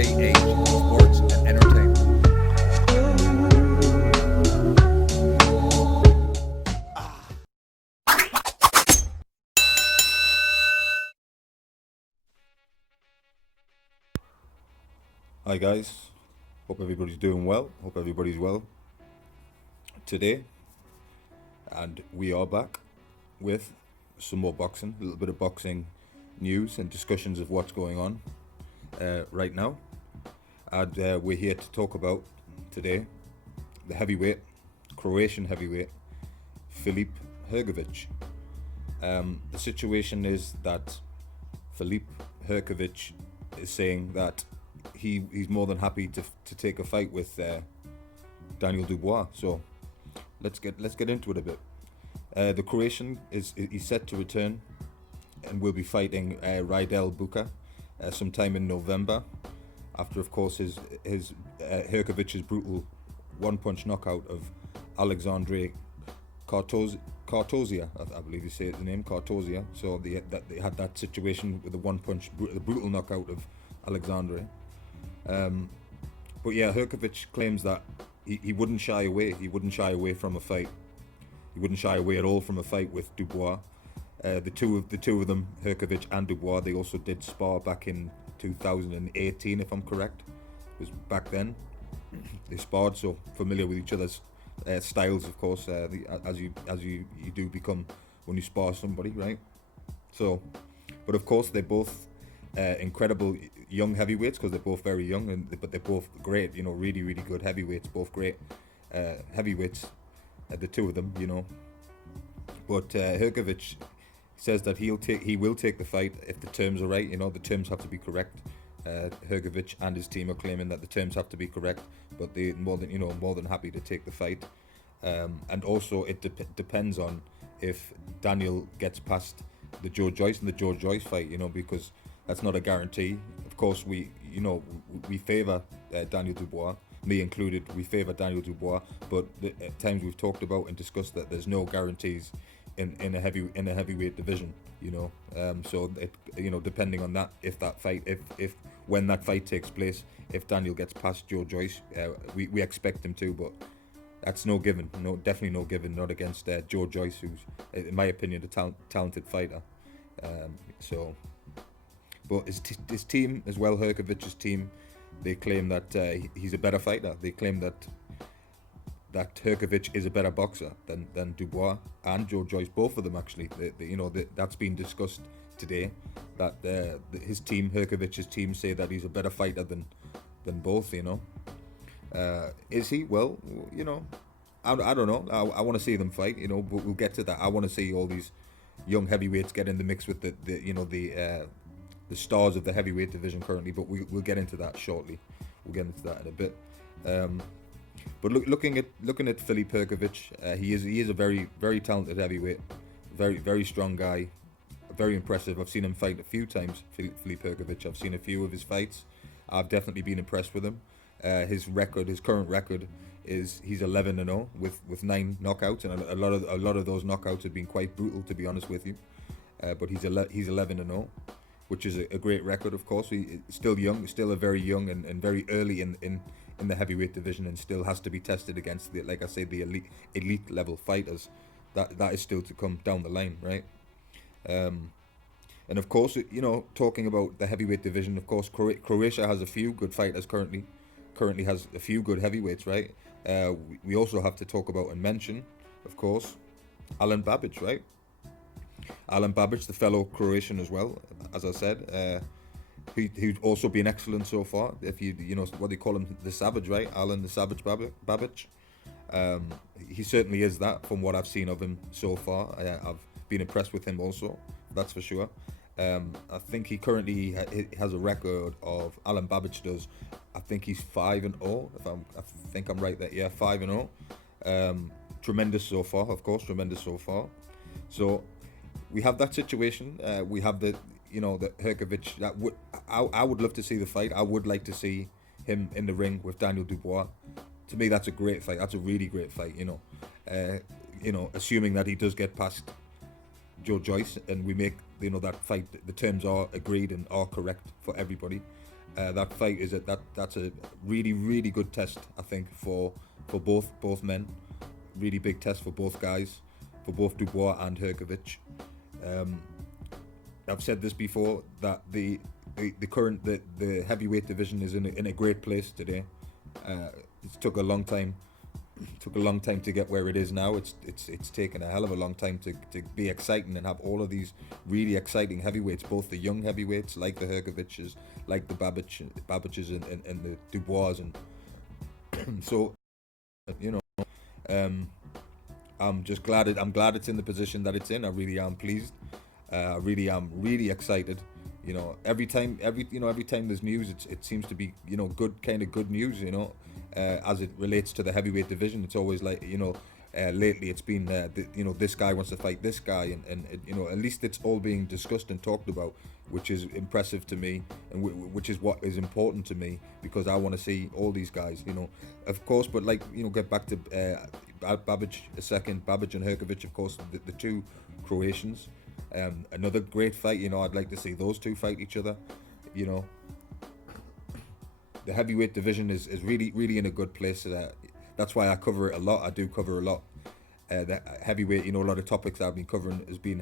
RJH Sports and Entertainment. Hi guys, hope everybody's doing well. Hope everybody's well today, and we are back with some more boxing, a little bit of boxing news and discussions of what's going on right now. And we're here to talk about today the heavyweight, Croatian heavyweight, Filip Hrgovic. The situation is that Filip Hrgovic is saying that he's more than happy to take a fight with Daniel Dubois. So let's get into it a bit. The Croatian he's set to return and will be fighting Rydell Buka sometime in November, after of course his Hrgovic's brutal one-punch knockout of Alexandre Kartozia, I believe you say the name, Kartozia. So they had that situation with the one-punch, the brutal knockout of Alexandre. But yeah, Hrgovic claims that he wouldn't shy away. He wouldn't shy away from a fight. He wouldn't shy away at all from a fight with Dubois. The two of them, Hrgovic and Dubois, they also did spar back in 2018, if I'm correct. It was back then they sparred, so familiar with each other's styles, of course. As you do become when you spar somebody, right? So, but of course they're both incredible young heavyweights, because they're both very young, but they're both great, really, really good heavyweights, both great heavyweights, the two of them, But Hrgovic says that he will take the fight if the terms are right. The terms have to be correct. Hrgovic and his team are claiming that the terms have to be correct, but they're more than happy to take the fight. And also it depends on if Daniel gets past the Joe Joyce and the Joe Joyce fight, because that's not a guarantee. Of course, we favour Daniel Dubois, me included. We favour Daniel Dubois, but at times we've talked about and discussed that there's no guarantees in a heavyweight division. So it, depending on that, if when that fight takes place, if Daniel gets past Joe Joyce, we expect him to, but that's no given. No, definitely no given. Not against Joe Joyce, who's, in my opinion, a talented fighter. But his team as well, Hrgovic's team, they claim that he's a better fighter. They claim that Hrgovic is a better boxer than Dubois and Joe Joyce, both of them actually. That's been discussed today. That his team, Hrgovic's team, say that he's a better fighter than both. Is he? Well, I don't know. I want to see them fight. But we'll get to that. I want to see all these young heavyweights get in the mix with the stars of the heavyweight division currently, but we'll get into that shortly. We'll get into that in a bit. But looking at Filip Hrgovic, he is a very, very talented heavyweight, very, very strong guy, very impressive. I've seen him fight a few times, Filip Hrgovic. I've seen a few of his fights. I've definitely been impressed with him. His current record is he's 11-0 with 9 knockouts, and a lot of those knockouts have been quite brutal, to be honest with you. But he's 11-0. Which is a great record, of course. He's still young, still a very young and very early in the heavyweight division, and still has to be tested against the elite level fighters. That is still to come down the line, right? And of course, talking about the heavyweight division, of course, Croatia has a few good fighters currently has a few good heavyweights, right? We also have to talk about and mention, of course, Alen Babic, right? Alen Babic, the fellow Croatian as well, as I said, who's also been excellent so far. If you what they call him, the Savage, right? Alen the Savage Babic. He certainly is that from what I've seen of him so far. I've been impressed with him also, that's for sure. I think he currently has a record of, Alen Babic does, I think he's 5-0. I think I'm right there. Yeah, 5-0. Tremendous so far, of course, tremendous so far. So we have that situation. We have the Hrgovic. I would love to see the fight. I would like to see him in the ring with Daniel Dubois. To me, that's a great fight. That's a really great fight. Assuming that he does get past Joe Joyce and we make that fight, the terms are agreed and are correct for everybody. That fight is that's a really really good test, I think, for both men. Really big test for both guys, for both Dubois and Hrgovic. Um, I've said this before, that the current the heavyweight division is in a great place today. It took a long time. Took a long time to get where it is now. It's taken a hell of a long time to be exciting and have all of these really exciting heavyweights, both the young heavyweights like the Hrgovic's, like the Babic's and the Dubois, and so you know, um, I'm just glad I'm glad it's in the position that it's in. I really am pleased. I really am really excited. Every time there's news, it seems to be good news. As it relates to the heavyweight division, it's always like lately it's been this guy wants to fight this guy, and at least it's all being discussed and talked about, which is impressive to me, and which is what is important to me, because I want to see all these guys, of course. But get back to Babic a second. Babic and Hrgovic, of course, the two Croatians. Another great fight. I'd like to see those two fight each other. The heavyweight division is really, really in a good place. That's why I cover it a lot. I do cover a lot. The heavyweight, a lot of topics I've been covering has been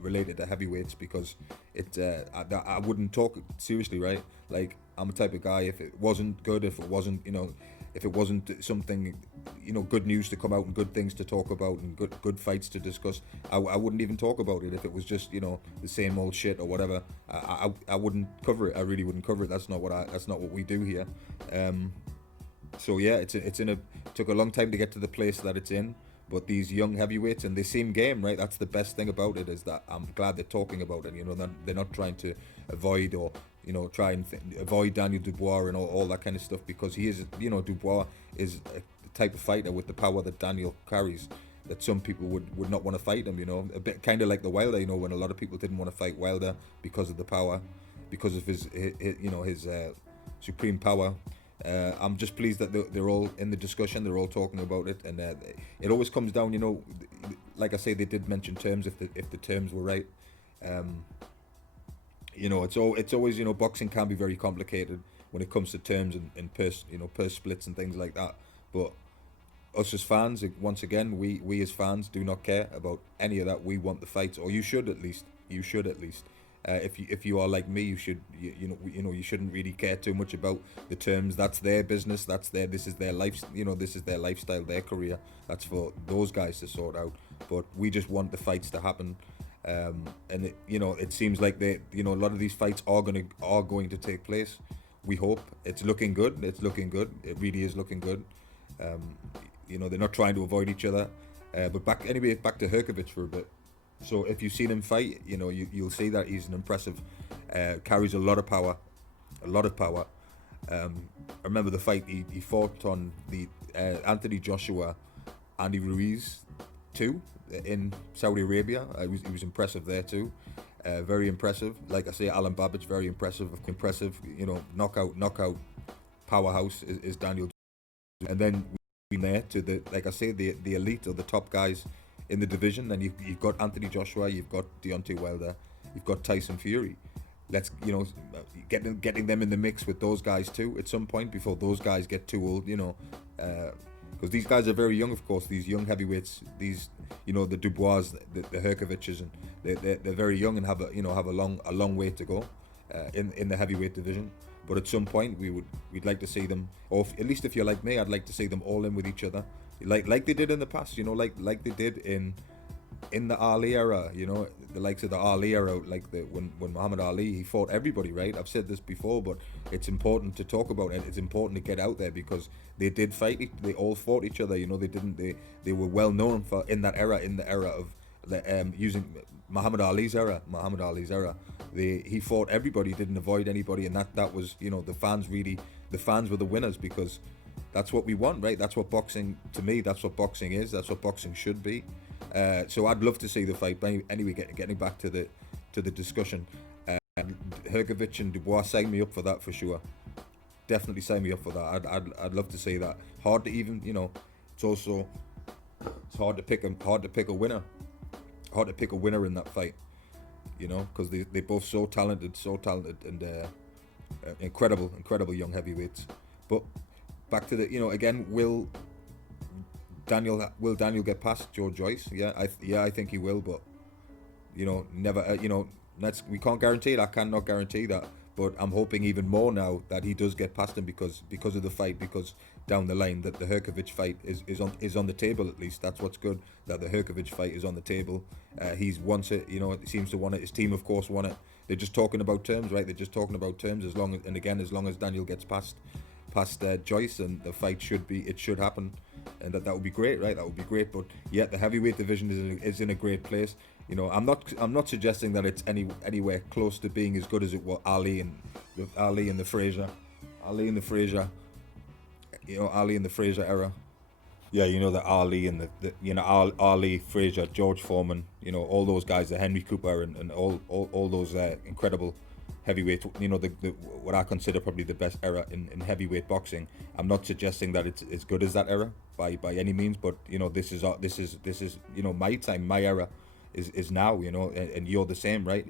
related to heavyweights, because I wouldn't talk seriously, right? Like, I'm a type of guy, if it wasn't good, if it wasn't something, good news to come out and good things to talk about and good fights to discuss, I wouldn't even talk about it. If it was just the same old shit or whatever, I wouldn't cover it. I really wouldn't cover it. That's not what we do here. So yeah, it took a long time to get to the place that it's in. But these young heavyweights, and they seem game, right? That's the best thing about it, is that I'm glad they're talking about it. They're not trying to avoid or try and avoid Daniel Dubois and all that kind of stuff, because he is, Dubois is a type of fighter with the power that Daniel carries, that some people would not want to fight him. A bit kind of like the Wilder. When a lot of people didn't want to fight Wilder because of the power, because of his supreme power. I'm just pleased that they're all in the discussion. They're all talking about it, and it always comes down, like I say, they did mention terms, if the terms were right. It's always, boxing can be very complicated when it comes to terms and purse splits and things like that. But us as fans, once again, we as fans do not care about any of that. We want the fights, or you should at least. If you are like me, you shouldn't really care too much about the terms. That's their business. This is their life. This is their lifestyle, their career. That's for those guys to sort out. But we just want the fights to happen. And it seems like a lot of these fights are going to take place. We hope. It's looking good. It really is looking good. They're not trying to avoid each other. But back to Hrgovic for a bit. So if you've seen him fight, you'll see that he's an impressive, carries a lot of power. I remember the fight he fought on the Anthony Joshua, Andy Ruiz 2 in Saudi Arabia. He was impressive there too. Very impressive. Like I say, Alan Babic, very impressive. Knockout powerhouse is Daniel. And then we've been there to the elite, or the top guys in the division. Then you've got Anthony Joshua, you've got Deontay Wilder, you've got Tyson Fury. Let's getting them in the mix with those guys too at some point, before those guys get too old. Because these guys are very young, of course. These young heavyweights, the Dubois, the Hrgovic's, and they're very young and have a long way to go in the heavyweight division. But at some point we'd like to see them, or at least if you're like me, I'd like to see them all in with each other, like they did in the past. Like they did in the Ali era. The likes of the Ali era, when Muhammad Ali, he fought everybody, right? I've said this before, but it's important to talk about it. It's important to get out there, because they did fight. They all fought each other. They were well known for in the era of using Muhammad Ali's era. He fought everybody, didn't avoid anybody, and that was, the fans were the winners, because that's what we want, right? That's what boxing, to me, that's what boxing is. That's what boxing should be. So I'd love to see the fight. But anyway, getting back to the discussion, Hrgovic and Dubois, sign me up for that for sure. Definitely sign me up for that. I'd love to see that. Hard to even, it's hard to pick a winner. Hard to pick a winner in that fight. Because they're both so talented, and incredible young heavyweights. But back to the, again, will Daniel get past Joe Joyce? I think he will, but never, we can't guarantee it. I cannot guarantee that, but I'm hoping even more now that he does get past him because of the fight, because down the line that the Hrgovic fight is on the table. At least that's what's good, that the Hrgovic fight is on the table. He's wants it, it seems to want it. His team, of course, want it. They're just talking about terms, right? They're just talking about terms. As long as Daniel gets past Joyce, and the fight should happen, and that would be great, right? That would be great. But yeah, the heavyweight division is in a great place. I'm not suggesting that it's anywhere close to being as good as it was Ali and the Frazier era. Yeah, the Ali and Ali, Frazier, George Foreman, all those guys, the Henry Cooper and all those incredible heavyweight, the what I consider probably the best era in heavyweight boxing. I'm not suggesting that it's as good as that era by any means, but this is my time, my era is now, and you're the same, right?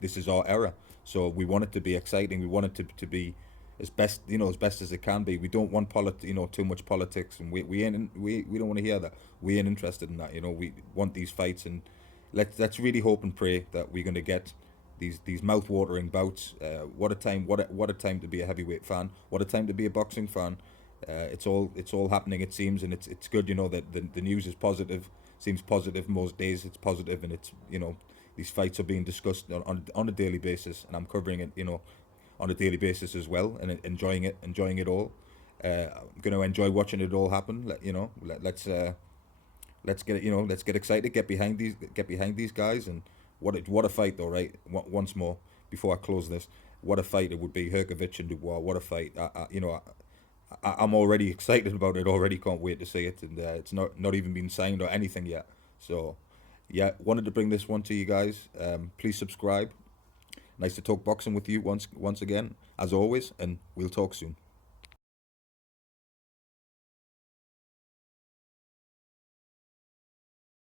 This is our era, so we want it to be exciting. We want it to be as best as it can be. We don't want too much politics, and we don't want to hear that. We ain't interested in that. We want these fights, and let's really hope and pray that we're going to get these mouth-watering bouts. What a time! What a time to be a heavyweight fan! What a time to be a boxing fan! It's all happening, it seems, and it's good. That the news is positive. Seems positive most days. It's positive, and it's these fights are being discussed on a daily basis, and I'm covering it on a daily basis as well, and enjoying it all. I'm going to enjoy watching it all happen. Let's get excited, get behind these guys, and what a fight though, right? Once more before I close this, what a fight it would be, Hrgovic and Dubois. What a fight! I'm already excited about it. Already can't wait to see it, and it's not even been signed or anything yet. So yeah, wanted to bring this one to you guys. Please subscribe. Nice to talk boxing with you once again, as always, and we'll talk soon.